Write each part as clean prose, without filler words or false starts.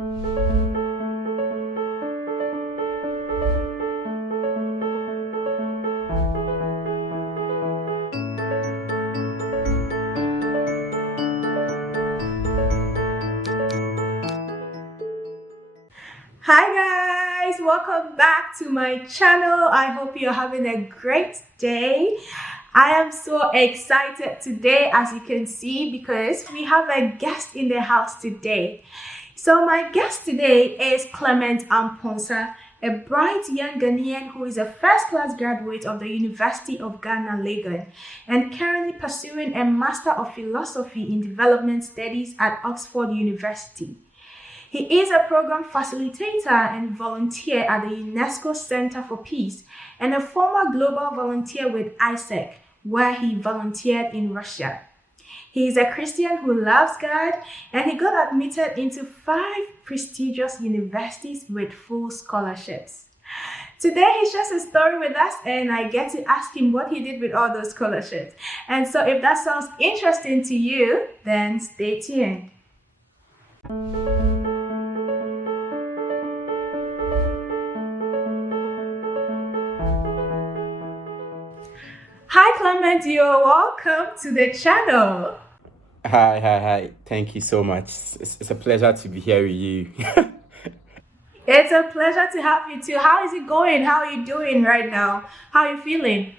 Hi guys, welcome back to my channel. I hope you're having a great day. I am so excited today, as you can see, because we have a guest in the house today. So my guest today is Clement, a bright young Ghanaian who is a first-class graduate of the University of Ghana, Legon, and currently pursuing a Master of Philosophy in Development Studies at Oxford University. He is a program facilitator and volunteer at the UNESCO Center for Peace and a former global volunteer with ISEC, where he volunteered in Russia. He is a Christian who loves God, and he got admitted into 5 prestigious universities with full scholarships. Today, he shares his story with us, and I get to ask him what he did with all those scholarships. And so if that sounds interesting to you, then stay tuned. Hi Clement, you're welcome to the channel. Hi. Thank you so much. It's a pleasure to be here with you. It's a pleasure to have you too. How is it going? How are you doing right now? How are you feeling?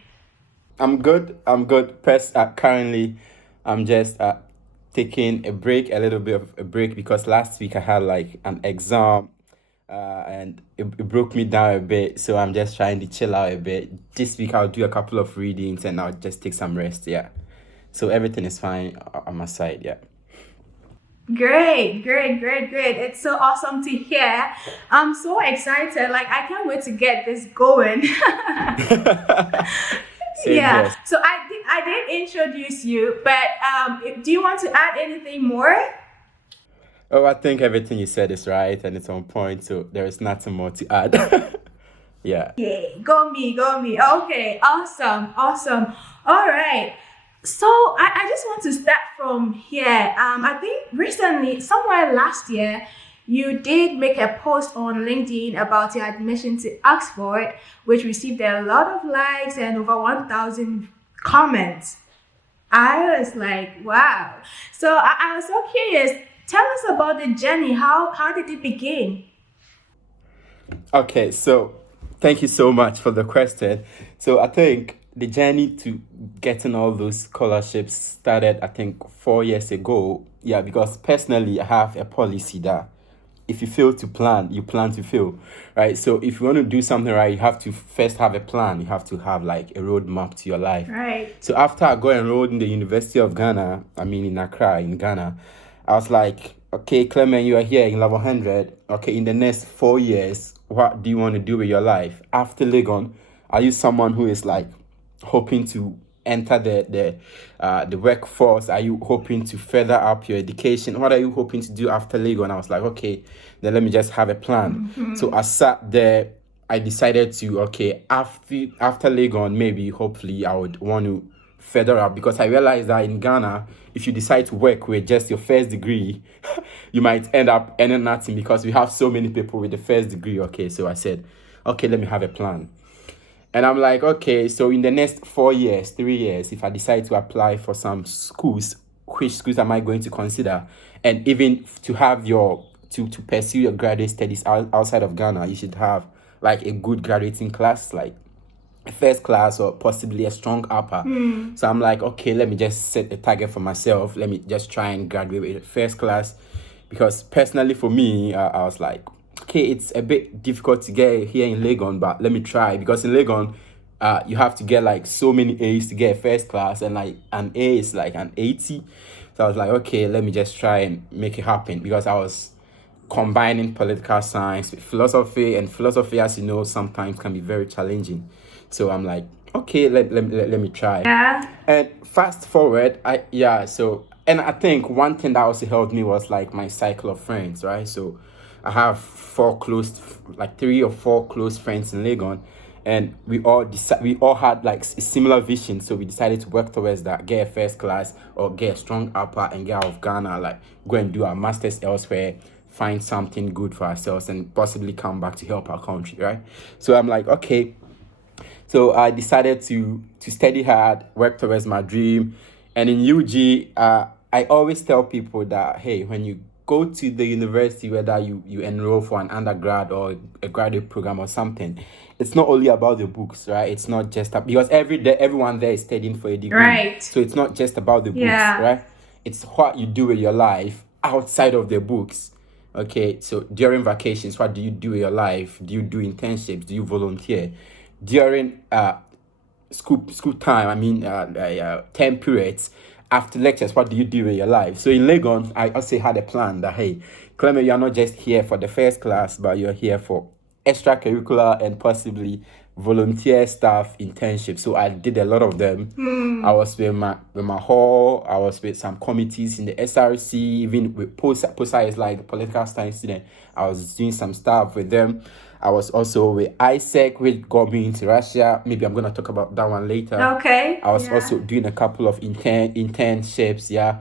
I'm good. Currently, I'm just taking a little bit of a break because last week I had like an exam and it broke me down a bit. So I'm just trying to chill out a bit. This week I'll do a couple of readings and I'll just take some rest. Yeah. So everything is fine on my side. Yeah. Great. It's so awesome to hear. I'm so excited. Like, I can't wait to get this going. Same Yeah. here. So I did introduce you, but do you want to add anything more? Oh, I think everything you said is right and it's on point. So there is nothing more to add. Yeah. Yay, go me. Okay, awesome. All right. So I just want to start from here. I think recently, somewhere last year, you did make a post on LinkedIn about your admission to Oxford, which received a lot of likes and over 1,000 comments. I was like, wow. So I was so curious. Tell us about the journey. How did it begin? Okay, so thank you so much for the question. So I think the journey to getting all those scholarships started, I think, 4 years ago. Yeah, because personally, I have a policy that if you fail to plan, you plan to fail, right? So if you want to do something right, you have to first have a plan. You have to have like a roadmap to your life. Right. So after I got enrolled in the University of Ghana, in Accra, in Ghana, I was like, okay, Clement, you are here in level 100. Okay, in the next 4 years, what do you want to do with your life? After Legon, are you someone who is like hoping to enter the workforce? Are you hoping to further up your education? What are you hoping to do after Legon? I was like, okay, then let me just have a plan. So I sat there. I decided to, okay, after Legon, maybe hopefully I would want to further up, because I realized that in Ghana, if you decide to work with just your first degree, you might end up earning nothing because we have so many people with the first degree. Okay, so I said, okay, let me have a plan. And I'm like, okay, so in the next 4 years, 3 years, if I decide to apply for some schools, which schools am I going to consider? And even to have to pursue your graduate studies outside of Ghana, you should have like a good graduating class, like a first class or possibly a strong upper. So I'm like, okay, let me just set a target for myself. Let me just try and graduate with first class. Because personally for me, I was like, okay, it's a bit difficult to get here in Legon, but let me try. Because in Legon, you have to get like so many A's to get first class, and like an A is like an 80. So I was like, okay, let me just try and make it happen, because I was combining political science with philosophy, and philosophy, as you know, sometimes can be very challenging. So I'm like, okay, let me try. Yeah. And fast forward, and I think one thing that also helped me was like my cycle of friends, right? So I have 3 or 4 close friends in Legon, and we all had like a similar vision. So we decided to work towards that, get a first class or get a strong upper and get out of Ghana, like go and do our masters elsewhere, find something good for ourselves and possibly come back to help our country, right? So I'm like, okay. So I decided to study hard, work towards my dream. And in UG, I always tell people that, hey, when you go to the university, whether you enroll for an undergrad or a graduate program or something, it's not only about the books, right? It's not just because every day everyone there is studying for a degree. Right. So it's not just about the books, Yeah. right? It's what you do with your life outside of the books. Okay, so during vacations, what do you do with your life? Do you do internships? Do you volunteer? During school time, I mean, term periods, after lectures, what do you do with your life? So in Legon, I also had a plan that, hey, Clement, you're not just here for the first class, but you're here for extracurricular and possibly volunteer staff internships. So I did a lot of them. I was with my hall, I was with some committees in the SRC, even with POSA is like political science student. I was doing some stuff with them. I was also with ISEC, which got me into Russia. Maybe I'm going to talk about that one later. Okay. I was also doing a couple of internships. Yeah.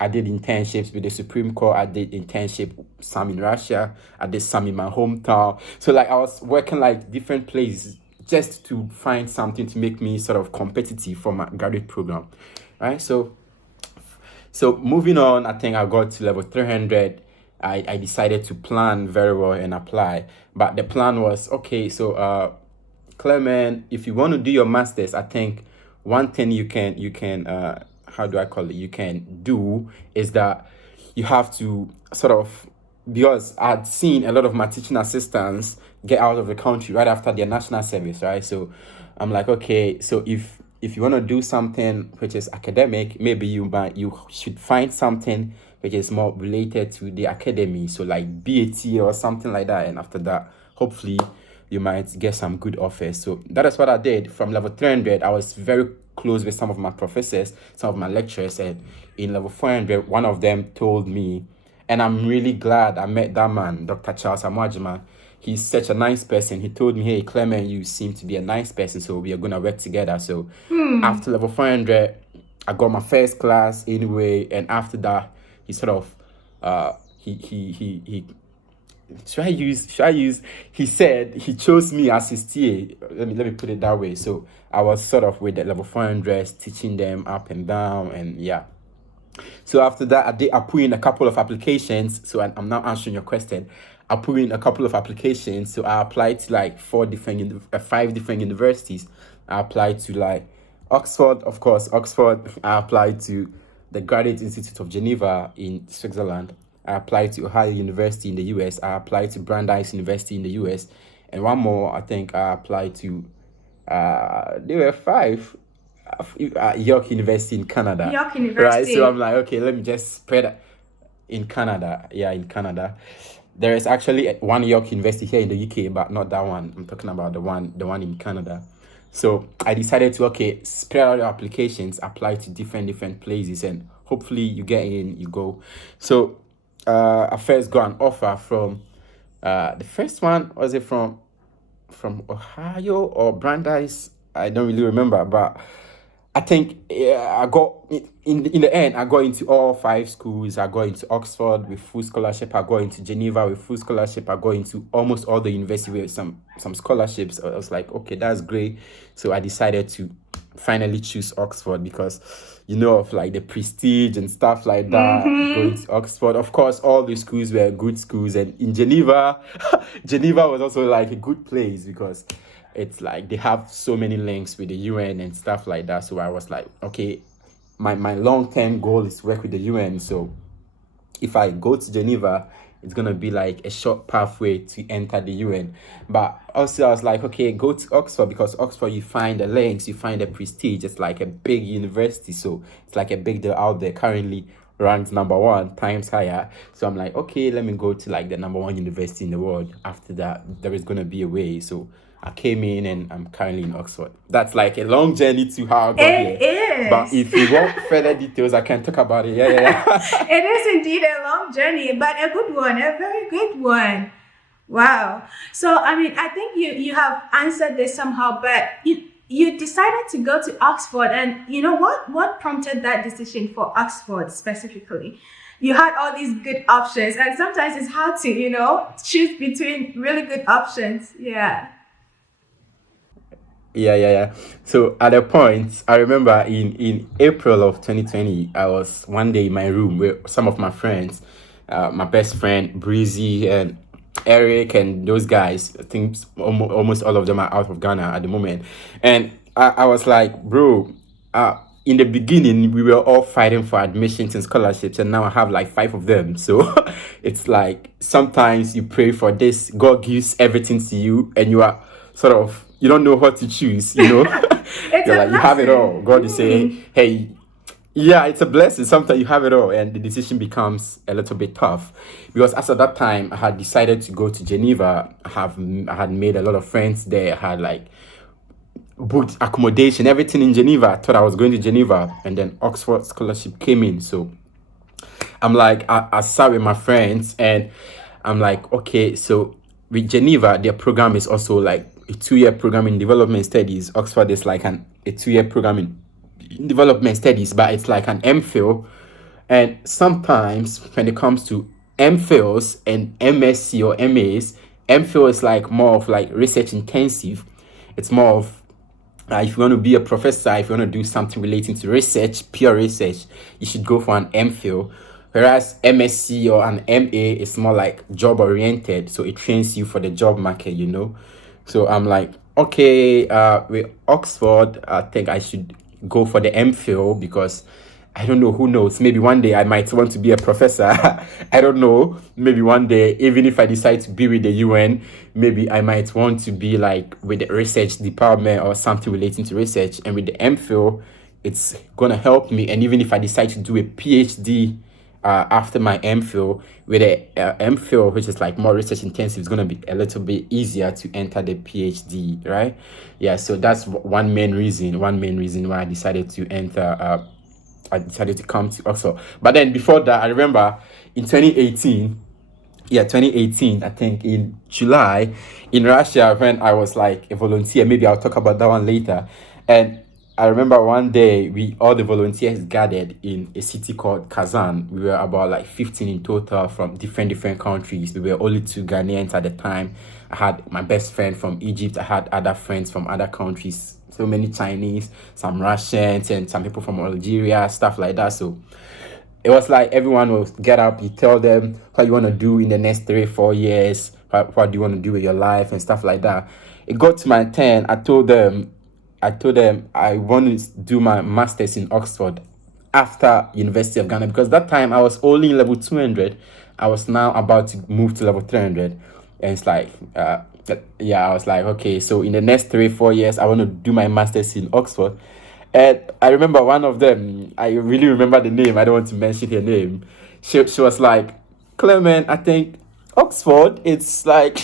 I did internships with the Supreme Court. I did internship some in Russia. I did some in my hometown. So like I was working like different places just to find something to make me sort of competitive for my graduate program. Right. So moving on, I think I got to level 300. I decided to plan very well and apply. But the plan was, okay, so Clement, if you want to do your master's, I think one thing you can how do I call it? You can do is that you have to sort of, because I'd seen a lot of my teaching assistants get out of the country right after their national service, right? So I'm like, okay, so if you want to do something which is academic, maybe you should find something which is more related to the academy, so like BAT or something like that, and after that, hopefully you might get some good offers. So that is what I did. From level 300, I was very close with some of my professors, some of my lecturers, and in level 400, one of them told me, and I'm really glad I met that man, Dr. Charles Amwajima. He's such a nice person. He told me, hey, Clement, you seem to be a nice person, so we are going to work together. So after level 400, I got my first class anyway, and after that, he sort of, he he said he chose me as his TA. Let me put it that way. So I was sort of with the level 400s, teaching them up and down, and yeah. So after that, I put in a couple of applications. So I'm now answering your question. I put in a couple of applications. So I applied to like 5 different universities. I applied to like Oxford, of course, Oxford. I applied to the Graduate Institute of Geneva in Switzerland. I applied to Ohio University in the US. I applied to Brandeis University in the US. And one more, I think I applied to, there were 5. York University in Canada. York University. Right, so I'm like, okay, let me just spread in Canada. Yeah, in Canada. There is actually one York University here in the UK, but not that one. I'm talking about the one in Canada. So I decided to, okay, spread out your applications, apply to different places, and hopefully you get in, you go. So I first got an offer from, the first one, was it from Ohio or Brandeis? I don't really remember, but I think I got in the end. I got into all 5 schools. I got into Oxford with full scholarship. I got into Geneva with full scholarship. I got into almost all the universities with some scholarships. I was like, okay, that's great. So I decided to finally choose Oxford because, of like the prestige and stuff like that. Going to Oxford, of course, all the schools were good schools, and in Geneva, Geneva was also like a good place because it's like they have so many links with the UN and stuff like that. So I was like, okay, my long-term goal is to work with the UN. So if I go to Geneva, it's going to be like a short pathway to enter the UN. But also I was like, okay, go to Oxford, because Oxford, you find the links, you find the prestige. It's like a big university. So it's like a big deal out there, currently ranked number 1 times higher. So I'm like, okay, let me go to like the number 1 university in the world. After that, there is going to be a way. So I came in and I'm currently in Oxford. That's like a long journey to how I got here. It is. But if you want further details, I can talk about it. Yeah. It is indeed a long journey, but a good one, a very good one. Wow. So, I mean, I think you have answered this somehow, but you decided to go to Oxford, and what prompted that decision for Oxford specifically? You had all these good options, and sometimes it's hard to, choose between really good options. Yeah. Yeah. So at a point, I remember in April of 2020, I was one day in my room with some of my friends, my best friend Breezy and Eric and those guys. I think almost all of them are out of Ghana at the moment, and I was like, bro, in the beginning we were all fighting for admissions and scholarships, and now I have like five of them. So it's like sometimes you pray for this, God gives everything to you, and you are sort of, you don't know what to choose, It's you're a like, you have it blessing. all. God is saying, hey, yeah, it's a blessing. Sometimes you have it all, and the decision becomes a little bit tough. Because as at that time, I had decided to go to Geneva. I had made a lot of friends there. I had like booked accommodation, everything in Geneva. I thought I was going to Geneva, and then Oxford scholarship came in. So I'm like, I sat with my friends, and I'm like, okay, so with Geneva, their program is also like a 2-year program in development studies. Oxford is like a 2-year program in development studies, but it's like an MPhil. And sometimes when it comes to MPhils and MSc or MAs, MPhil is like more of like research intensive. It's more of if you want to be a professor, if you want to do something relating to research, pure research, you should go for an MPhil. Whereas MSc or an MA is more like job oriented, so it trains you for the job market. So I'm like, okay, with Oxford, I think I should go for the MPhil because I don't know, who knows? Maybe one day I might want to be a professor. I don't know. Maybe one day, even if I decide to be with the UN, maybe I might want to be like with the research department or something relating to research. And with the MPhil, it's gonna help me. And even if I decide to do a PhD after my MPhil, with a MPhil, which is like more research intensive, it's gonna be a little bit easier to enter the PhD, right? Yeah. So that's one main reason. One main reason why I decided to enter. I decided to come to Oxford. But then before that, I remember in 2018, yeah, 2018, I think in July, in Russia, when I was like a volunteer. Maybe I'll talk about that one later. And I remember one day, all the volunteers gathered in a city called Kazan. We were about like 15 in total from different countries. We were only two Ghanaians at the time. I had my best friend from Egypt. I had other friends from other countries. So many Chinese, some Russians, and some people from Algeria, stuff like that. So it was like everyone will get up, you tell them what you want to do in the next 3 4 years, what do you want to do with your life and stuff like that. It got to my turn. I told them I want to do my masters in Oxford after University of Ghana, because that time I was only in level 200. I was now about to move to level 300, and it's like yeah, I was like, okay, so in the next 3 4 years I want to do my masters in Oxford. And I remember one of them, I really remember the name, I don't want to mention her name. She was like, Clement, I think Oxford, it's like,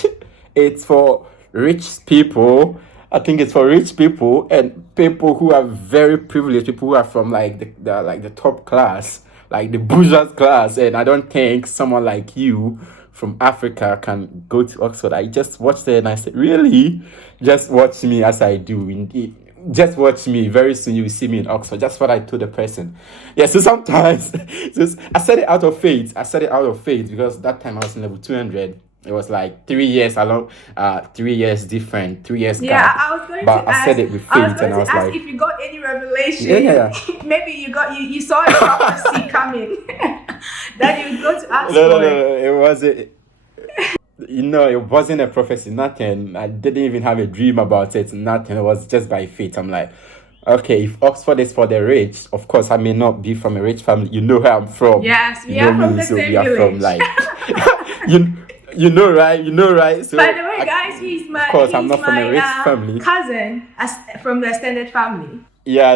it's for rich people. I think it's for rich people and people who are very privileged, people who are from like the top class, like the bourgeois class. And I don't think someone like you from Africa can go to Oxford. I just watched it and I said, really? Just watch me as I do. Indeed, just watch me. Very soon you will see me in Oxford. That's what I told the person. Yeah, so sometimes I said it out of faith. I said it out of faith because that time I was in level 200. It was like 3 years along, 3 years different, 3 years Yeah, gap. I was going But to I said ask. it with I was faith, and going I to was ask like, if you got any yeah, revelation. yeah. Maybe you saw a prophecy coming that you would go to No, no, Oxford. no. It wasn't. It wasn't a prophecy. Nothing. I didn't even have a dream about it. Nothing. It was just by faith. I'm like, okay, if Oxford is for the rich, of course, I may not be from a rich family. You know where I'm from. Yes, You we know are from me, the so we same are from village. like, you, you know, right. By So, the way, guys, of course, I'm he's not from a my rich family. cousin from the extended family. Yeah.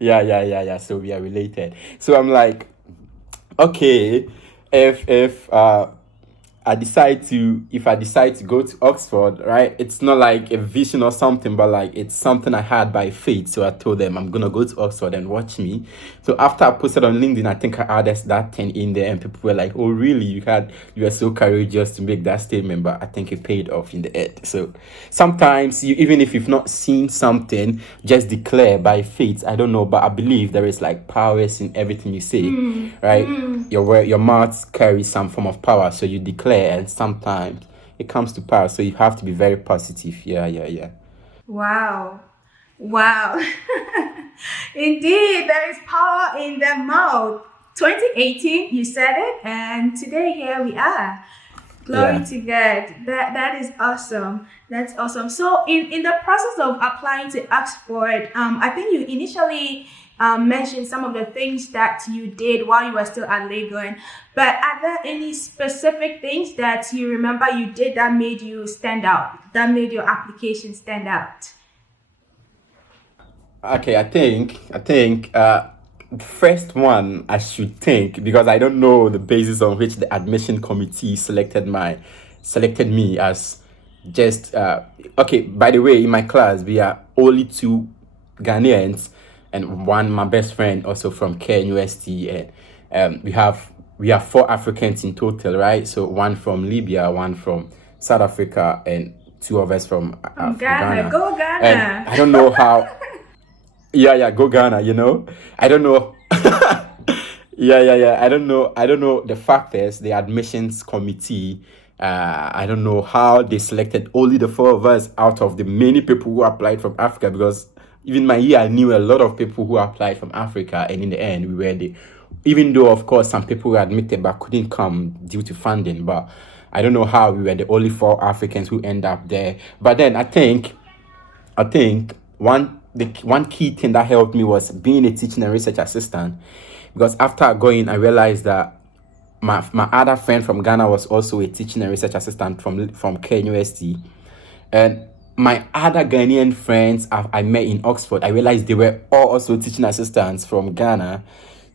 Yeah. So we are related. So I'm like, okay, if if I decide to go to Oxford, right, it's not like a vision or something, but like it's something I had by faith. So I told them I'm gonna go to Oxford and watch me. So after I posted on LinkedIn, I think I added that thing in there, and people were like, "Oh, really? You were so courageous to make that statement." But I think it paid off in the end. So sometimes you, even if you've not seen something, just declare by faith. I don't know, but I believe there is like powers in everything you say, right? Your mouth carries some form of power, so you declare, and sometimes it comes to pass. So you have to be very positive. Yeah. Wow. Wow. Indeed, there is power in the mouth. 2018, you said it, and today here we are. Glory Yeah. to God. That is awesome. That's awesome. So in the process of applying to Oxford, I think you initially mentioned some of the things that you did while you were still at Legon. But are there any specific things that you remember you did that made you stand out, that made your application stand out? Okay, I think first one I should think, because I don't know the basis on which the admission committee selected me as just okay. By the way, in my class we are only two Ghanaians and one my best friend also from Care University, and we have four Africans in total, right? So one from Libya, one from South Africa, and two of us From from Ghana. Ghana. Go And Ghana. I don't know how. Yeah, go Ghana, I don't know. Yeah. I don't know the factors, the admissions committee. I don't know how they selected only the four of us out of the many people who applied from Africa, because even my year, I knew a lot of people who applied from Africa, and in the end, we were the, even though, of course, some people were admitted but couldn't come due to funding, but I don't know how we were the only four Africans who end up there. But then I think one key thing that helped me was being a teaching and research assistant, because after going, I realized that my other friend from Ghana was also a teaching and research assistant from Care University, and my other Ghanaian friends I met in Oxford, I realized they were all also teaching assistants from Ghana.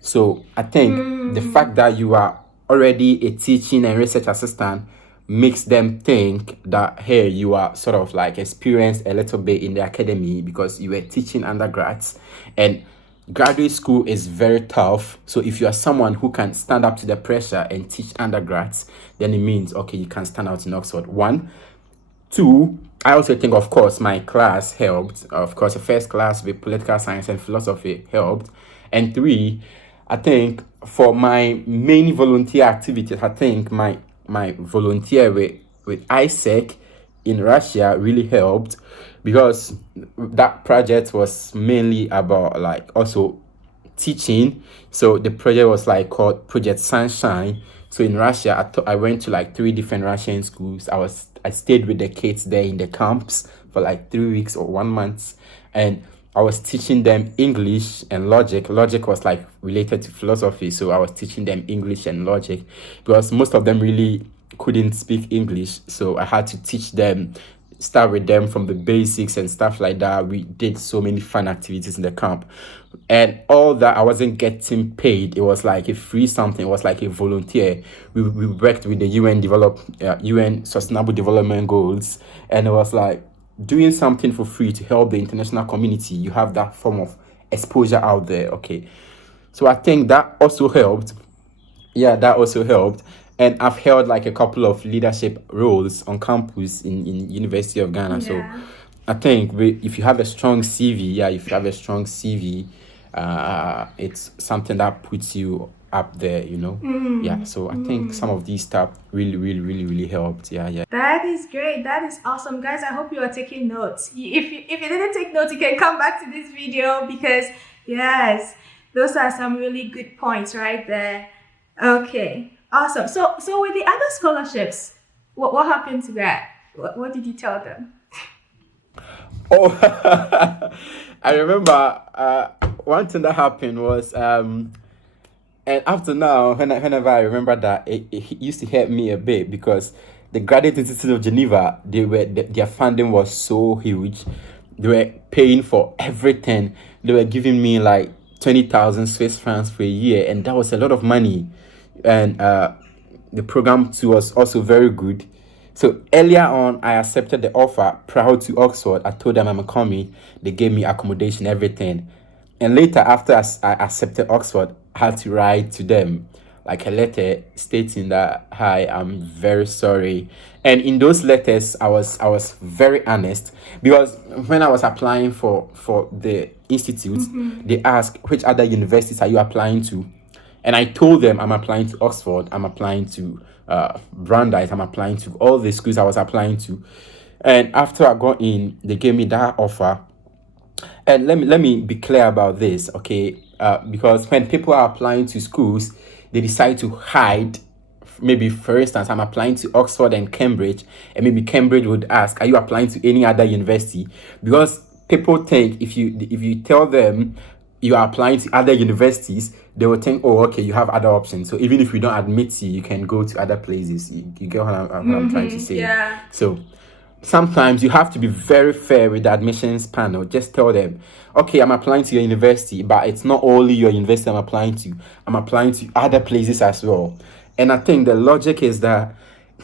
So I think the fact that you are already a teaching and research assistant makes them think that, hey, you are sort of like experienced a little bit in the academy because you were teaching undergrads, and graduate school is very tough. So if you are someone who can stand up to the pressure and teach undergrads, then it means, okay, you can stand out in Oxford. One. Two, I also think, of course, my class helped. Of course, the first class with political science and philosophy helped. And three, I think for my main volunteer activities, I think my volunteer with ISEC in Russia really helped, because that project was mainly about like also teaching. So the project was like called Project Sunshine. So in Russia, I went to like three different Russian schools. I stayed with the kids there in the camps for like 3 weeks or 1 month, and I was teaching them English and logic. Logic was like related to philosophy, so I was teaching them English and logic, because most of them really couldn't speak English. So I had to teach them, start with them from the basics and stuff like that. We did so many fun activities in the camp. And all that, I wasn't getting paid. It was like a free something. It was like a volunteer. We worked with the UN Sustainable Development Goals, and it was like doing something for free to help the international community. You have that form of exposure out there. Okay, so I think that also helped. Yeah, that also helped. And I've held like a couple of leadership roles on campus in University of Ghana. So Yeah. I think if you have a strong CV, yeah, if you have a strong CV, it's something that puts you up there, Yeah, so I think some of these stuff really, really, really, really helped. Yeah. That is great. That is awesome. Guys, I hope you are taking notes. If you didn't take notes, you can come back to this video, because, yes, those are some really good points right there. Okay, awesome. So with the other scholarships, what happened to that? What did you tell them? Oh, I remember one thing that happened was and after now, whenever I remember that, it used to hurt me a bit, because the Graduate Institute of Geneva, their funding was so huge. They were paying for everything. They were giving me like 20,000 Swiss francs for a year, and that was a lot of money. And the program too was also very good. So earlier on, I accepted the offer prior to Oxford. I told them I'm coming. They gave me accommodation, everything. And later, after I accepted Oxford, I had to write to them like a letter stating that, hi, I'm very sorry. And in those letters, I was very honest, because when I was applying for the institute, they asked, which other universities are you applying to? And I told them I'm applying to Oxford, I'm applying to Brandeis, I'm applying to all the schools I was applying to. And after I got in, they gave me that offer. And let me be clear about this, okay? Because when people are applying to schools, they decide to hide. Maybe, for instance, I'm applying to Oxford and Cambridge, and maybe Cambridge would ask, "Are you applying to any other university?" Because people think if you tell them you are applying to other universities, they will think, "Oh, okay, you have other options. So even if we don't admit you, you can go to other places." You get what I'm trying to say? Yeah. So sometimes you have to be very fair with the admissions panel. Just tell them, okay, I'm applying to your university, but it's not only your university I'm applying to. I'm applying to other places as well. And I think the logic is that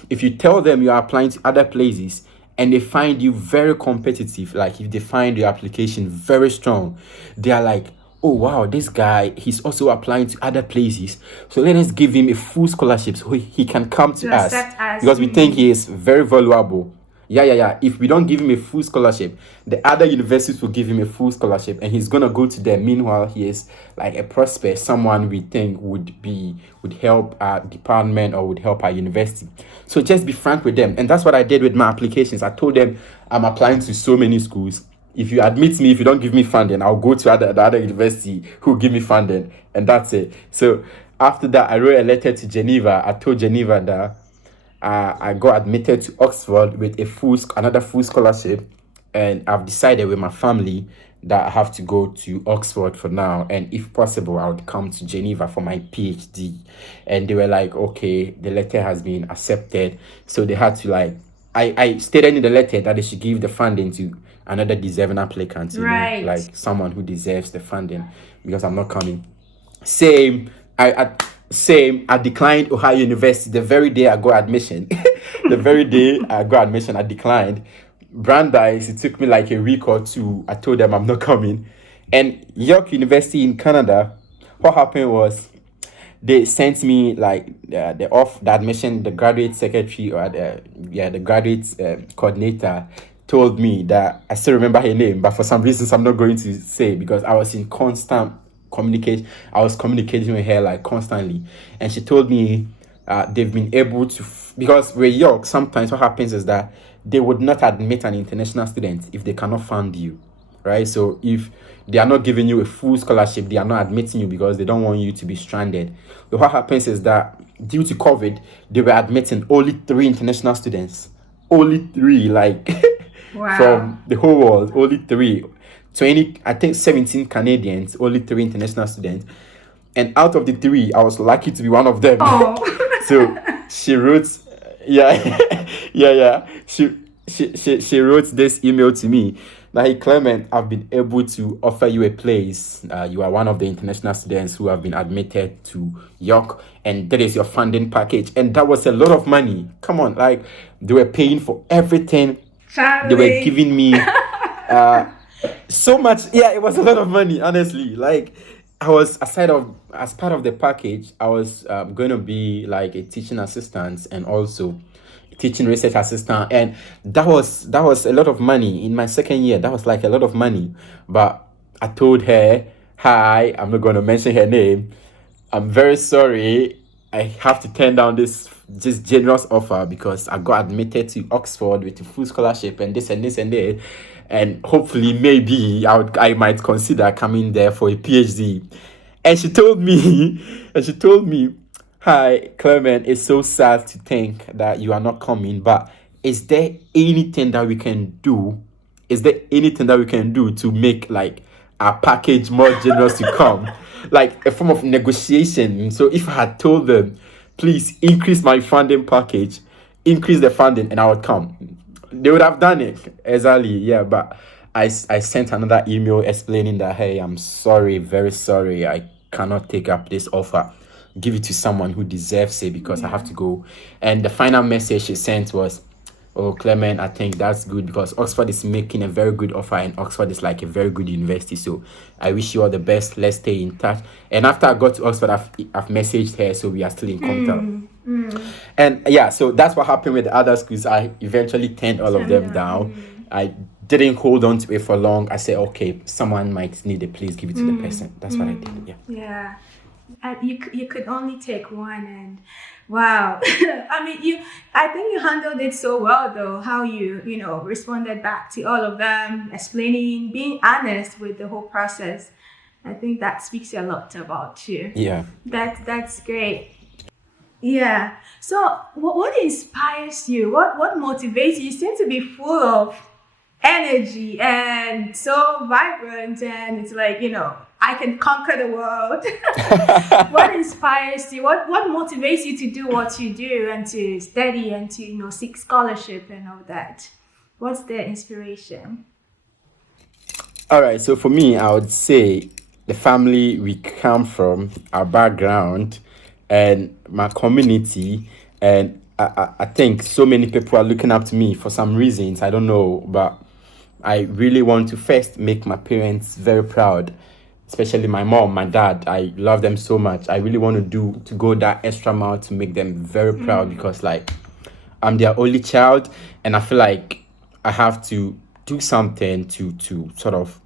if you tell them you are applying to other places and they find you very competitive, like if they find your application very strong, they are like, oh wow, this guy, he's also applying to other places, so let us give him a full scholarship so he can come to us, accept us. because we think he is very valuable. Yeah. If we don't give him a full scholarship, the other universities will give him a full scholarship, and he's gonna go to them. Meanwhile, he is like a prospect, someone we think would help our department or would help our university. So just be frank with them, and that's what I did with my applications. I told them I'm applying to so many schools. If you admit me, if you don't give me funding, I'll go to the other university who give me funding, and that's it. So after that, I wrote a letter to Geneva. I told Geneva that I got admitted to Oxford with another full scholarship, and I've decided with my family that I have to go to Oxford for now, and if possible I would come to Geneva for my PhD. And they were like, okay, the letter has been accepted. So they had to, like, I stated in the letter that they should give the funding to another deserving applicant, Right. like someone who deserves the funding, because I'm not coming. I declined Ohio University the very day I got admission. The very day I got admission, I declined. Brandeis, it took me like a week or two. I told them I'm not coming. And York University in Canada, what happened was they sent me like the admission, the graduate secretary, or the graduate coordinator told me that, I still remember her name, but for some reasons I'm not going to say, because I was in constant communication. I was communicating with her like constantly, and she told me they've been able to, because with York, sometimes what happens is that they would not admit an international student if they cannot fund you, right? So if they are not giving you a full scholarship, they are not admitting you because they don't want you to be stranded. So what happens is that due to COVID, they were admitting only 3 international students, only 3, like Wow. from the whole world, only 3. 20, I think 17 Canadians, only 3 international students. And out of the 3, I was lucky to be one of them. Oh. So she wrote, yeah. She wrote this email to me. Now, hey, Clement, I've been able to offer you a place. You are one of the international students who have been admitted to York, and that is your funding package. And that was a lot of money. Come on, like, they were paying for everything. Family. They were giving me so much. Yeah, it was a lot of money, honestly. Like, I was, as part of the package, I was going to be like a teaching assistant and also teaching research assistant, and that was a lot of money in my second year. That was like a lot of money. But I told her, hi, I'm not going to mention her name, I'm very sorry, I have to turn down this generous offer because I got admitted to Oxford with a full scholarship and this and this and that, and hopefully maybe I might consider coming there for a PhD. And she told me, hi, Clement, it's so sad to think that you are not coming, but is there anything that we can do? Is there anything that we can do to make like our package more generous to come? Like a form of negotiation. So if I had told them, please increase my funding package, increase the funding, and I would come, they would have done it. Exactly, yeah. But I sent another email explaining that, hey, I'm sorry, very sorry, I cannot take up this offer. give it to someone who deserves it because I have to go. And the final message she sent was, "Oh, Clement, I think that's good because Oxford is making a very good offer, and Oxford is like a very good university. So I wish you all the best. Let's stay in touch." And after I got to Oxford, I've messaged her, so we are still in contact. And yeah, so that's what happened with the other schools. I eventually turned all of them down. I didn't hold on to it for long. I said, okay, someone might need it. Please give it to the person. That's what I did. Yeah. Yeah. You could only take one, and wow. I mean, I think you handled it so well, though, how you responded back to all of them, explaining, being honest with the whole process. I think that speaks a lot about you. Yeah. That's great. Yeah. So what inspires you? What motivates you? You seem to be full of energy and so vibrant, and it's like, I can conquer the world. What inspires you? What motivates you to do what you do and to study and to seek scholarship and all that? What's the inspiration? All right. So for me, I would say the family we come from, our background, and my community, and I think so many people are looking up to me for some reasons. I don't know, but I really want to first make my parents very proud, especially my mom, my dad. I love them so much. I really want to go that extra mile to make them very proud because like I'm their only child, and I feel like I have to do something to sort of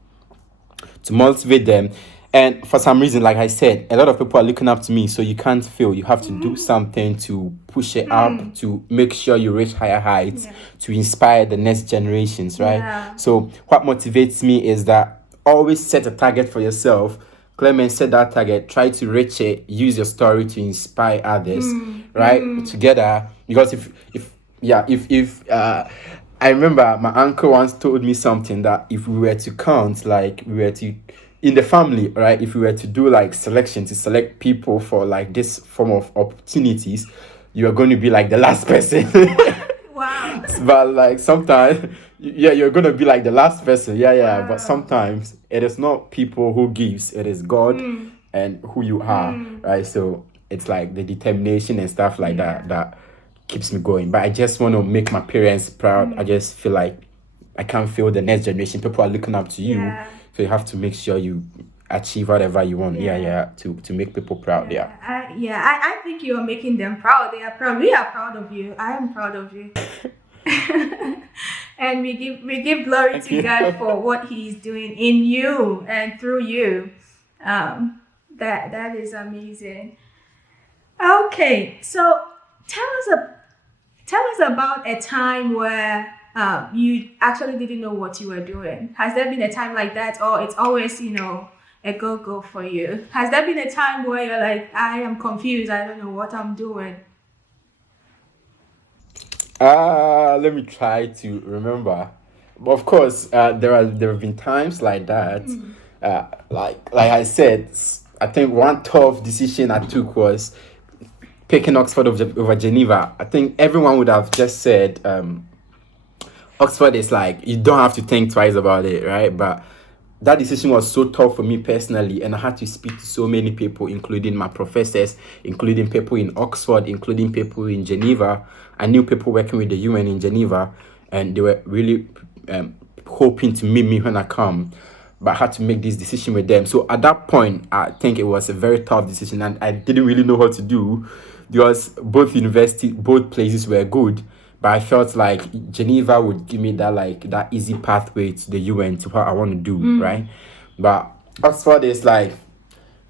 to motivate them. And for some reason, like I said, a lot of people are looking up to me, so you can't fail. You have to do something to push it up, to make sure you reach higher heights, to inspire the next generations, right? Yeah. So what motivates me is that always set a target for yourself. Clement, set that target, try to reach it, use your story to inspire others, right? Together. Because if I remember my uncle once told me something that if we were to count, like we were to in the family, right? If we were to do like selection to select people for like this form of opportunities, you are going to be like the last person. Wow. But like sometimes, you're going to be like the last person. Yeah. Wow. But sometimes it is not people who gives, it is God and who you are, right? So it's like the determination and stuff like that keeps me going. But I just want to make my parents proud. I just feel like I can't fail the next generation. People are looking up to you. Yeah. So you have to make sure you achieve whatever you want. To make people proud. I think you are making them proud. They are proud. We are proud of you. I am proud of you. And we give glory to God for what He's doing in you and through you. That is amazing. Okay, so tell us about a time where you actually didn't know what you were doing. Has there been a time like that, or it's always, a go for you? Has there been a time where you're like, I am confused, I don't know what I'm doing? Let me try to remember. But of course, there have been times like that. Like I said, I think one tough decision I took was picking Oxford over Geneva. I think everyone would have just said Oxford is like, you don't have to think twice about it, right? But that decision was so tough for me personally, and I had to speak to so many people, including my professors, including people in Oxford, including people in Geneva. I knew people working with the UN in Geneva, and they were really hoping to meet me when I come. But I had to make this decision with them. So at that point, I think it was a very tough decision, and I didn't really know what to do because both places were good. But I felt like Geneva would give me that easy pathway to the UN, to what I want to do, right? But Oxford is like,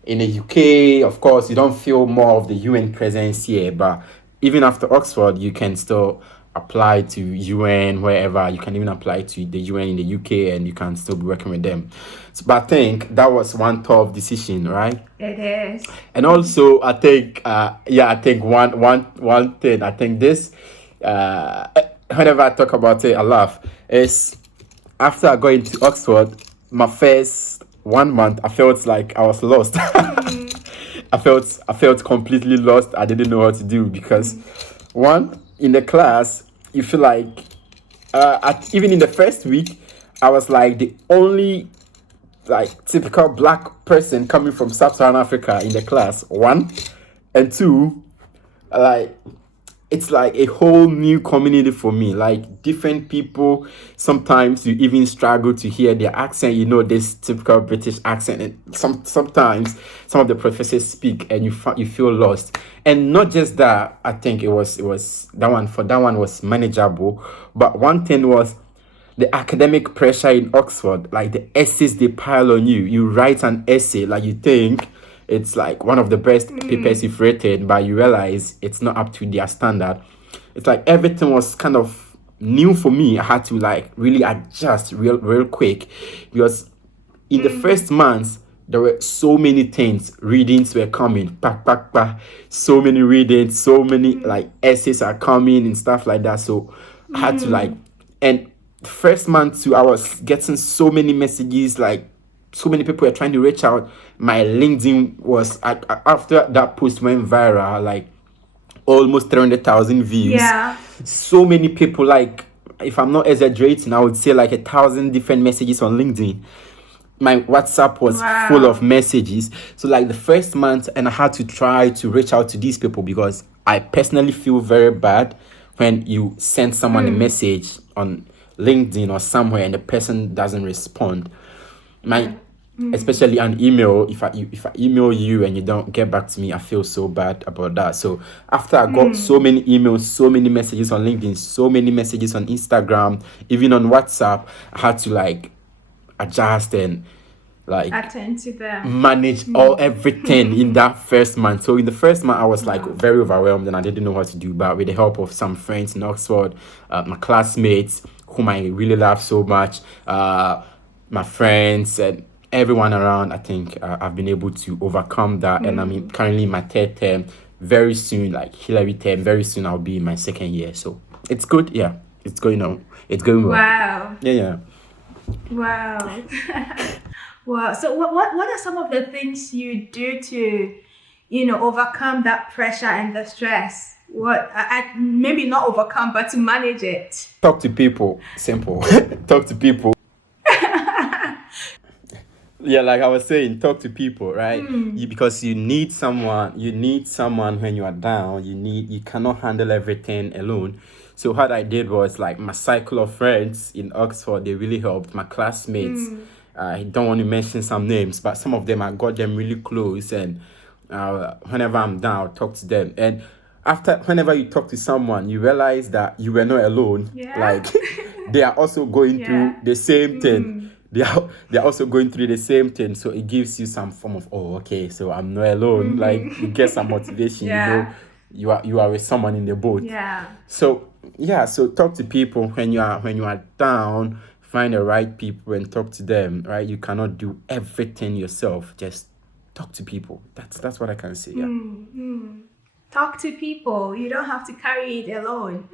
in the UK, of course, you don't feel more of the UN presence here. But even after Oxford, you can still apply to UN wherever. You can even apply to the UN in the UK, and you can still be working with them. So, but I think that was one tough decision, right? It is. And also, I think, one thing, I think this. Whenever I talk about it, I laugh. Is after I got into Oxford, my first 1 month, I felt like I was lost. I felt completely lost. I didn't know what to do because, one, in the class, you feel like, even in the first week, I was like the only typical black person coming from Sub-Saharan Africa in the class. One. And two, like it's like a whole new community for me, like different people. Sometimes you even struggle to hear their accent, this typical British accent, and sometimes some of the professors speak and you feel lost. And not just that, I think it was that one was manageable, but one thing was the academic pressure in Oxford, like the essays they pile on you. You write an essay, like you think it's like one of the best papers you've written, but you realize it's not up to their standard. It's like everything was kind of new for me. I had to like really adjust real quick, because in the first months there were so many things. Readings were coming, so many readings, so many like essays are coming and stuff like that. So I had to like, and first month too, I was getting so many messages, like so many people were trying to reach out. My LinkedIn was after that post went viral, like almost 300,000 views. Yeah. So many people, like if I'm not exaggerating, I would say like 1,000 different messages on LinkedIn. My WhatsApp was full of messages. So like the first month, and I had to try to reach out to these people, because I personally feel very bad when you send someone a message on LinkedIn or somewhere and the person doesn't respond. Especially an email, if I email you and you don't get back to me, I feel so bad about that. So after I got so many emails, so many messages on LinkedIn, so many messages on Instagram, even on WhatsApp, I had to like adjust and like Attend to them. manage everything in that first month. So in the first month, I was like very overwhelmed and I didn't know what to do. But with the help of some friends in Oxford, my classmates, whom I really love so much, my friends and everyone around, I think I've been able to overcome that. And I'm currently in my third term. Very soon, like Hillary term, very soon I'll be in my second year. So it's good. Yeah, it's going on. It's going well. Wow. Yeah. Wow. Wow. So what are some of the things you do to, overcome that pressure and the stress? What maybe not overcome, but to manage it? Talk to people. Simple. Talk to people. Yeah, like I was saying, talk to people, right? Because you need someone when you are down. You cannot handle everything alone. So what I did was like my cycle of friends in Oxford, they really helped. My classmates, I don't want to mention some names, but some of them, I got them really close. And whenever I'm down, I'll talk to them. And whenever you talk to someone, you realize that you were not alone. Yeah. Like they are also going through the same thing. They're also going through the same thing. So it gives you some form of, oh, okay, so I'm not alone. Like you get some motivation, you are with someone in the boat. Yeah. So talk to people when you are down. Find the right people and talk to them, right? You cannot do everything yourself. Just talk to people. That's what I can say. Yeah. Talk to people. You don't have to carry it alone.